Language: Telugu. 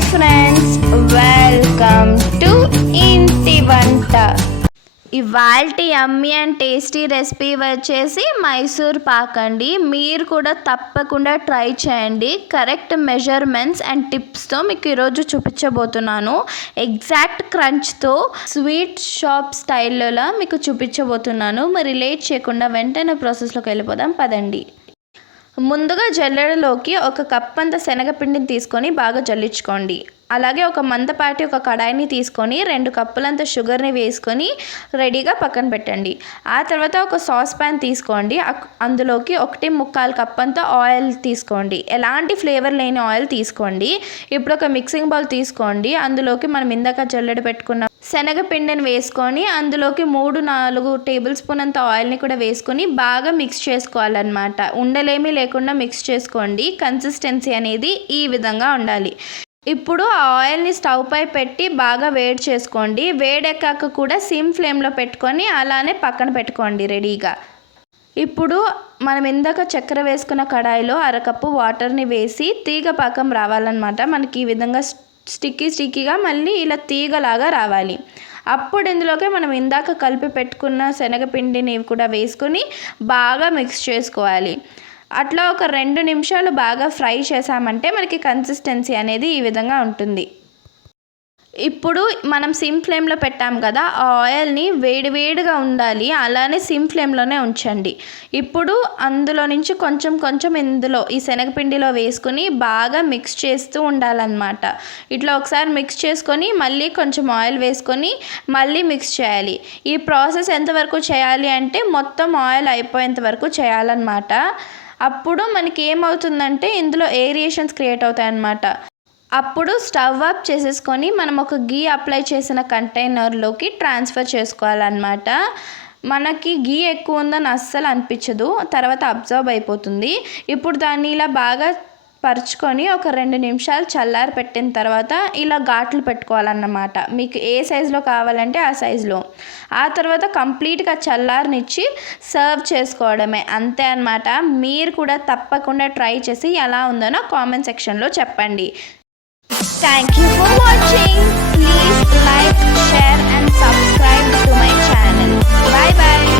హాయ్ ఫ్రెండ్స్, వెల్కమ్ టు ఇంటి వంట. ఇవాల్టి యమ్మీ అండ్ టేస్టీ రెసిపీ వచ్చేసి మైసూర్ పాక్ అండి. మీరు కూడా తప్పకుండా ట్రై చేయండి. కరెక్ట్ మెజర్మెంట్స్ అండ్ టిప్స్తో మీకు ఈరోజు చూపించబోతున్నాను. ఎగ్జాక్ట్ క్రంచ్తో స్వీట్ షాప్ స్టైల్లో మీకు చూపించబోతున్నాను. మరి లేట్ చేయకుండా వెంటనే ప్రాసెస్లోకి వెళ్ళిపోదాం పదండి. ముందుగా జల్లెడలోకి ఒక కప్ అంత శనగపిండిని తీసుకొని బాగా జల్లించుకోండి. అలాగే ఒక మందపాటి ఒక కడాయిని తీసుకొని 2 కప్పులంత షుగర్ని వేసుకొని రెడీగా పక్కన పెట్టండి. ఆ తర్వాత ఒక సాస్ ప్యాన్ తీసుకోండి. అందులోకి 1.25 కప్ అంత ఆయిల్ తీసుకోండి. ఎలాంటి ఫ్లేవర్ లేని ఆయిల్ తీసుకోండి. ఇప్పుడు ఒక మిక్సింగ్ బౌల్ తీసుకోండి. అందులోకి మనం ఇందాక జల్లెడ పెట్టుకున్న శనగపిండిని వేసుకొని అందులోకి 3-4 టేబుల్ స్పూన్ అంత ఆయిల్ని కూడా వేసుకొని బాగా మిక్స్ చేసుకోవాలన్నమాట. ఉండలేమీ లేకుండా మిక్స్ చేసుకోండి. కన్సిస్టెన్సీ అనేది ఈ విధంగా ఉండాలి. ఇప్పుడు ఆ ఆయిల్ని స్టవ్ పై పెట్టి బాగా వేడి చేసుకోండి. వేడెక్కాక కూడా సిమ్ ఫ్లేమ్లో పెట్టుకొని అలానే పక్కన పెట్టుకోండి రెడీగా. ఇప్పుడు మనం ఇందాక చక్కెర వేసుకున్న కడాయిలో 1/2 కప్పు వాటర్ని వేసి తీగ పాకం రావాలన్నమాట. మనకి ఈ విధంగా స్టిక్కీగా మళ్ళీ ఇలా తీగలాగా రావాలి. అప్పుడు ఇందులోకి మనం ఇందాక కలిపి పెట్టుకున్న శనగపిండిని కూడా వేసుకొని బాగా మిక్స్ చేసుకోవాలి. అట్లా ఒక 2 నిమిషాలు బాగా ఫ్రై చేసామంటే మనకి కన్సిస్టెన్సీ అనేది ఈ విధంగా ఉంటుంది. ఇప్పుడు మనం సిమ్ ఫ్లేమ్లో పెట్టాం కదా, ఆ ఆయిల్ని వేడిగా ఉండాలి. అలానే సిమ్ ఫ్లేమ్లోనే ఉంచండి. ఇప్పుడు అందులో నుంచి కొంచెం ఇందులో ఈ శనగపిండిలో వేసుకొని బాగా మిక్స్ చేస్తూ ఉండాలన్నమాట. ఇట్లా ఒకసారి మిక్స్ చేసుకొని మళ్ళీ కొంచెం ఆయిల్ వేసుకొని మళ్ళీ మిక్స్ చేయాలి. ఈ ప్రాసెస్ ఎంతవరకు చేయాలి అంటే మొత్తం ఆయిల్ అయిపోయేంత వరకు చేయాలన్నమాట. అప్పుడు మనకి ఏమవుతుందంటే ఇందులో ఏరియేషన్స్ క్రియేట్ అవుతాయన్నమాట. అప్పుడు స్టవ్ ఆఫ్ చేసేసుకొని మనం ఒక గీ అప్లై చేసిన కంటైనర్లోకి ట్రాన్స్ఫర్ చేసుకోవాలన్నమాట. మనకి గీ ఎక్కువ ఉందని అస్సలు అనిపించదు, తర్వాత అబ్జర్వ్ అయిపోతుంది. ఇప్పుడు దాన్ని ఇలా బాగా పరుచుకొని ఒక 2 నిమిషాలు చల్లారి పెట్టిన తర్వాత ఇలా ఘాట్లు పెట్టుకోవాలన్నమాట. మీకు ఏ సైజులో కావాలంటే ఆ సైజులో. ఆ తర్వాత కంప్లీట్గా చల్లారనిచ్చి సర్వ్ చేసుకోవడమే, అంతే అన్నమాట. మీరు కూడా తప్పకుండా ట్రై చేసి ఎలా ఉందనో కామెంట్ సెక్షన్లో చెప్పండి. Thank you for watching. Please like, share and subscribe to my channel. Bye bye.